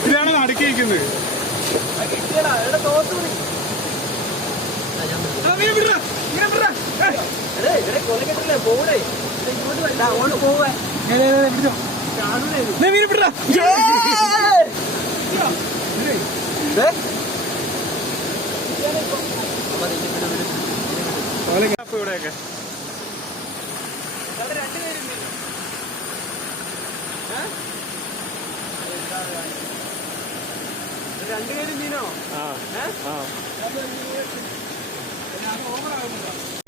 ഇതാണ് അടുക്കിയിരിക്കുന്നത്. ഇവിടെയൊക്കെ രണ്ടുപേരും മീനോ?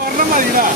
ഒരെണ്ണം മതിടാ.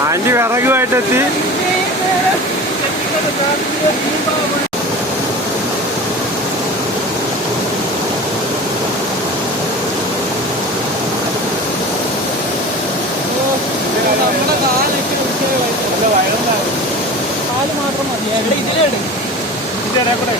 ആന്റി വിറകുമായിട്ടെത്തി. കാല് മാത്രം മതി. ഇതിലാണ് ഇതിന്റെ കൂടെ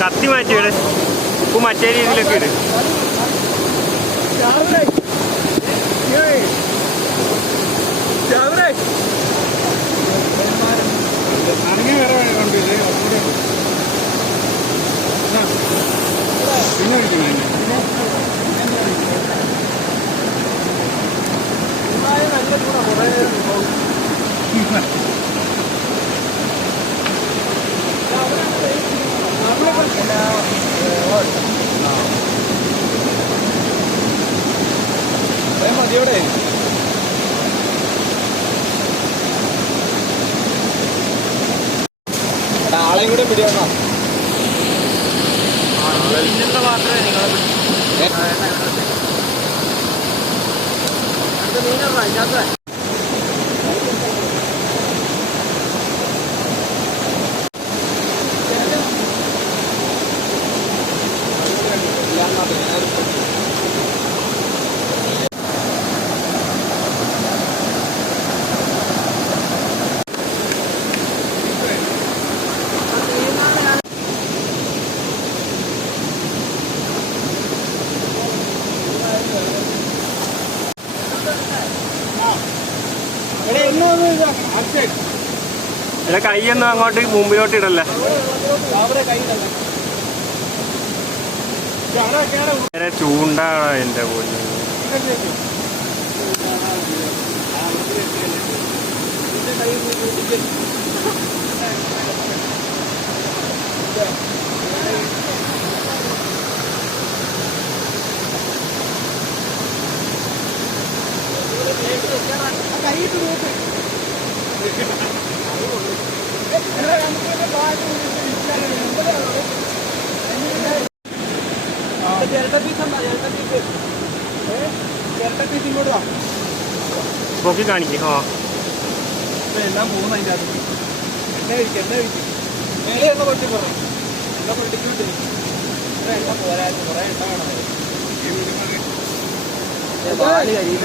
കത്തി മാറ്റിയുടെ ഉപ്പ് മറ്റേ രീതിയിലൊക്കെ ഇട്. അനങ്ങി വേറെ ഉണ്ട്. ഇന്നത്തെ മാത്രമേ നിങ്ങളെ അല്ല കൈയൊന്നും അങ്ങോട്ട് മുമ്പിലോട്ട് ഇടല്ലേ. ചൂണ്ടാണ് എന്റെ പോലും. പൊക്കി കാണിക്കും. ആ എല്ലാം പോകുന്നു അതിൻ്റെ അത് എണ്ണ കഴിക്കും മേലെ എണ്ണ പൊട്ടി പറയും എണ്ണ പൊട്ടിക്കൊണ്ട് എണ്ണ പോരായിരുന്നു കുറേ എണ്ണ വേണം.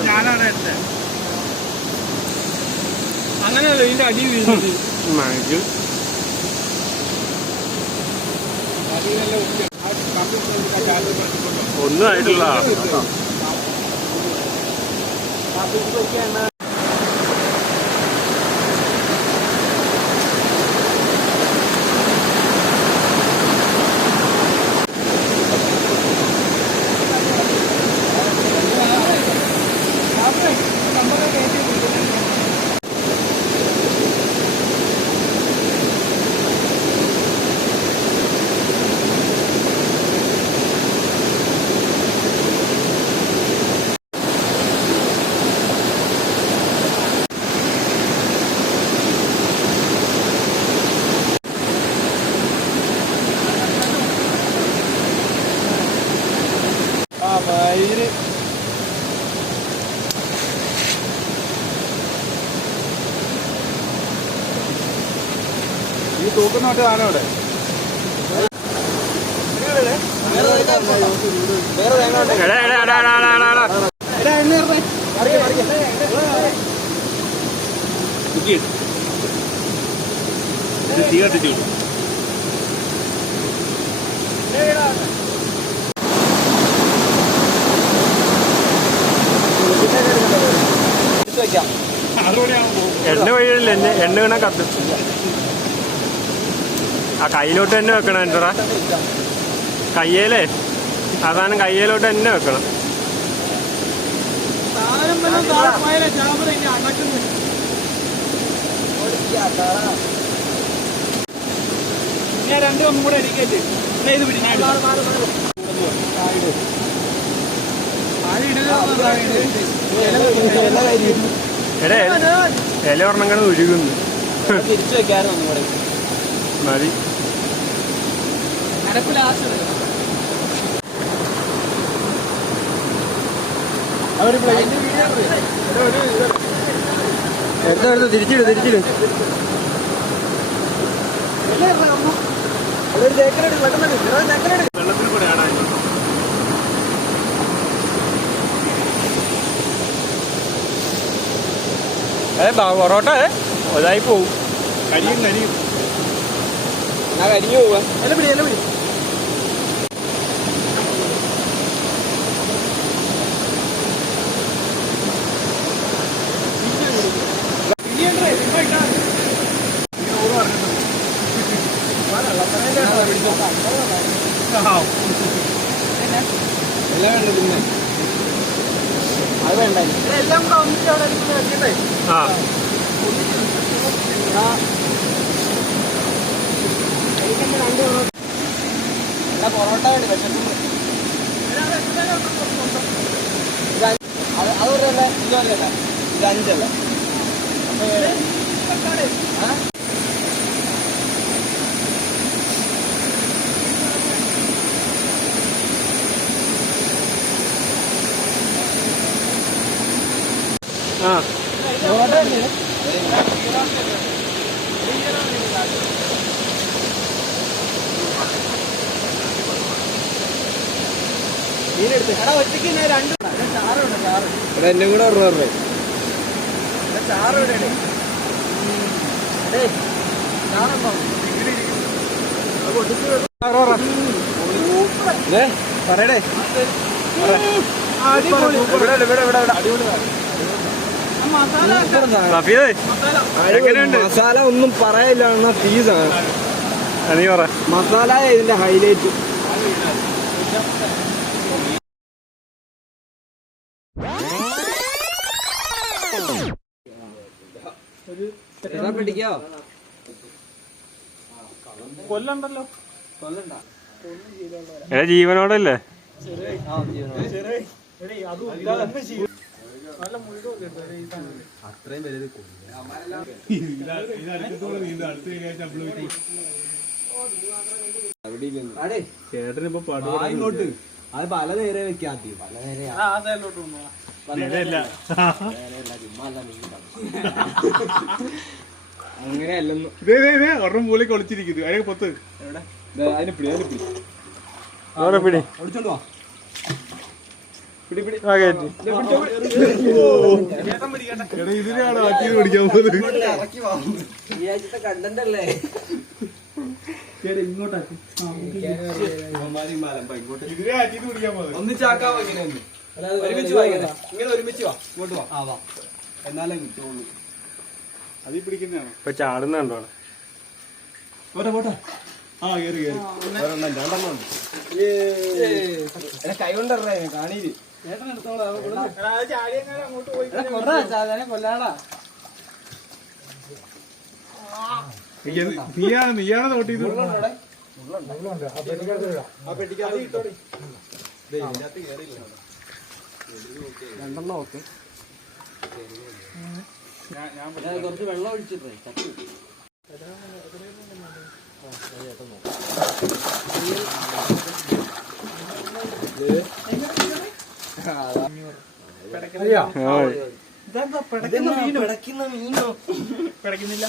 ഞാനാണ് എണ്ണ അങ്ങനെയല്ലോ ഇതിൻ്റെ അടി വീഴുന്നത്. ഒന്നും ആയിട്ടില്ല. ഈ തൂക്കുന്നോട്ട് കാണാം ഇവിടെ. തീ കത്തിച്ചു എണ്ണ വഴിയില്ല. എണ്ണ വീണ കത്തും. ആ കയ്യിലോട്ട് തന്നെ വെക്കണം. എന്താ കയ്യേലേ അതാണ് കയ്യിലോട്ട് തന്നെ വെക്കണം. ഞാൻ രണ്ടും കൂടെ അടിക്കല്ലേ ഇത് പിടിക്കാൻ ഇല ഒരെണ്ണം ഉരുകുന്നു. തിരിച്ചു വെക്കാറുണ്ട് മതി. എടുത്ത് തിരിച്ചിട് വെള്ളത്തിൽ കൂടെ ആടാ. പൊറോട്ട ഇതായി പോവും. കരിയും കരിഞ്ഞു പോവാ. എല്ലാം പിടി എല്ലാം വേണ്ട പിന്നെ അത് വേണ്ട. എല്ലാം കൂടെ ഒന്നിച്ച് അവിടെ വെക്കട്ടെ. പൊറോട്ട വേണ്ടി വിശക്കുന്നു. അതൊരു ഇതല്ല, ഇത് 5 അല്ല. ആ എന്നെ കൂടെ ഓർമ്മ ചാറ് പറയടേ മസാല ഒന്നും പറയില്ല പീസാണ് നീ പറ മസാല ഇതിന്റെ ഹൈലൈറ്റ് പിടിക്കോ കൊല്ലണ്ടല്ലോ കൊല്ലണ്ട ജീവനോടല്ലേ അത്രയും വലുത് ചേട്ടനിപ്പോ ഇങ്ങോട്ട് അത് പല നേരെ വെക്കാത്തി പല നേരെ അങ്ങനെയല്ലെന്ന് ഒരെണ്ണം മൂലക്ക് ഒളിച്ചിരിക്കുന്നു അതിനെ പൊത്ത് അതിന് പിടി പിടി വാ ഇതിനാണ് ആറ്റിയത് പിടിക്കാൻ പോകുന്നത് കണ്ടല്ലേ ഇതിനെ ആറ്റിയത് പിടിക്കാൻ പോകുന്നത് ഒന്നിച്ചാക്കാവോ ഒരുമിച്ച് വാ ഇങ്ങനെ ഒരുമിച്ച് വാ ഇങ്ങോട്ട് വാ എന്നാലേ കിട്ടുള്ളൂ അതിൽ പിടിക്കുന്നതാണ് ഇപ്പൊ ചാടുന്നുണ്ടോ പോട്ടെ ആ കേറി കൈ കൊണ്ടേ കാണീര് കൊല്ലാടാ നീയാണ് തോട്ടിയത് രണ്ടെണ്ണം ഓക്കെ കുറച്ച് വെള്ളം ഒഴിച്ചിട്ടേ മീനോ പിടക്കുന്നില്ല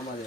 മതി